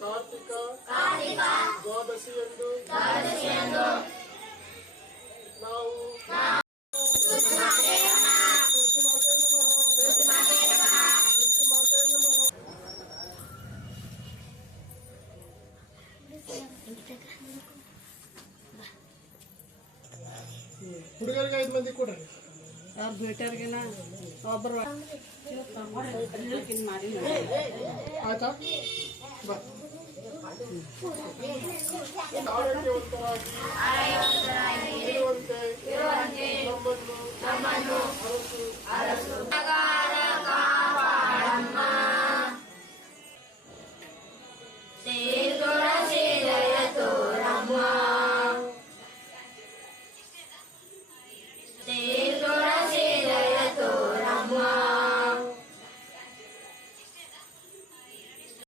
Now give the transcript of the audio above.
ಕಾರ್ತಿಕ ದ್ವಾದಶಿಯಂದು ನಾವು ಹುಡುಗರಿಗೆ 5 ಮಂದಿ ಕೊಡ್ರಿ. ಅವ್ರ ಬೇಟರ್ಗೆನ ಒಬ್ಬರು ಆಯ್ತಾ? ಬಾ. ಆರೋಗ್ಯವಂತರಾಗಿ ಇರುವಂತೆ ನಮ್ಮನ್ನು ಅರಸು.